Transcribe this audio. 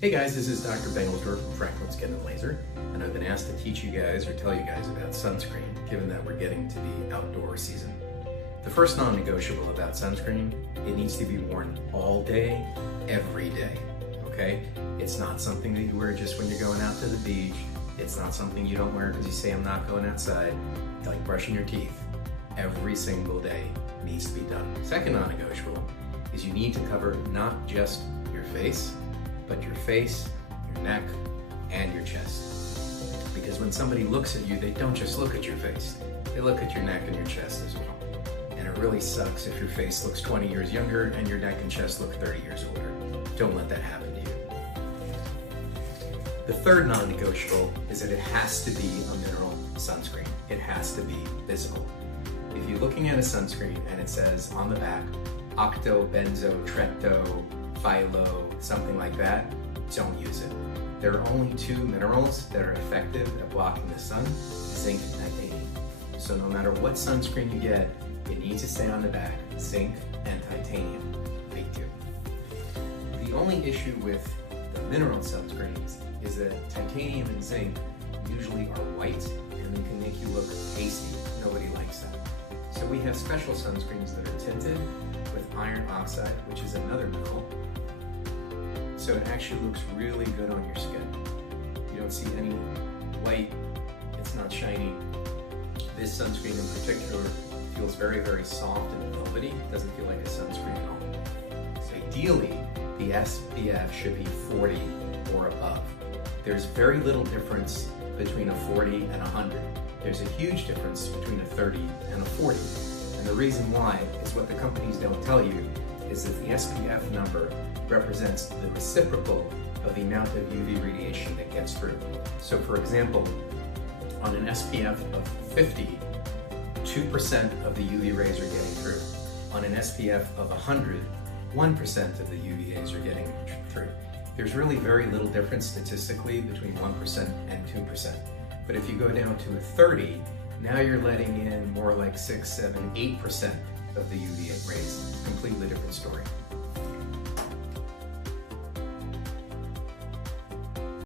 Hey guys, this is Dr. Bengelsdorf from Franklin Skin and Laser, and I've been asked to teach you guys or tell you guys about sunscreen, given that we're getting to the outdoor season. The first non-negotiable about sunscreen, it needs to be worn all day, every day, okay? It's not something that you wear just when you're going out to the beach. It's not something you don't wear because you say I'm not going outside, like brushing your teeth. Every single day needs to be done. Second non-negotiable is you need to cover not just your face, but your face, your neck, and your chest. Because when somebody looks at you, they don't just look at your face, they look at your neck and your chest as well. And it really sucks if your face looks 20 years younger and your neck and chest look 30 years older. Don't let that happen to you. The third non-negotiable is that it has to be a mineral sunscreen. It has to be visible. If you're looking at a sunscreen and it says on the back, octo, benzo, tretto, phyllo, something like that, don't use it. There are only two minerals that are effective at blocking the sun, zinc and titanium. So no matter what sunscreen you get, it needs to say on the back, zinc and titanium. Big deal. The only issue with the mineral sunscreens is that titanium and zinc usually are white and they can make you look pasty. Nobody likes that. So we have special sunscreens that are tinted with iron oxide, which is another mineral. So it actually looks really good on your skin. You don't see any white, it's not shiny. This sunscreen in particular feels very, very soft and velvety. It doesn't feel like a sunscreen at all. So ideally, the SPF should be 40 or above. There's very little difference between a 40 and a 100. There's a huge difference between a 30 and a 40. And the reason why is what the companies don't tell you is that the SPF number represents the reciprocal of the amount of UV radiation that gets through. So for example, on an SPF of 50, 2% of the UV rays are getting through. On an SPF of 100, 1% of the UV rays are getting through. There's really very little difference statistically between 1% and 2%. But if you go down to a 30, now you're letting in more like 6, 7, 8% of the UV rays. Completely different story.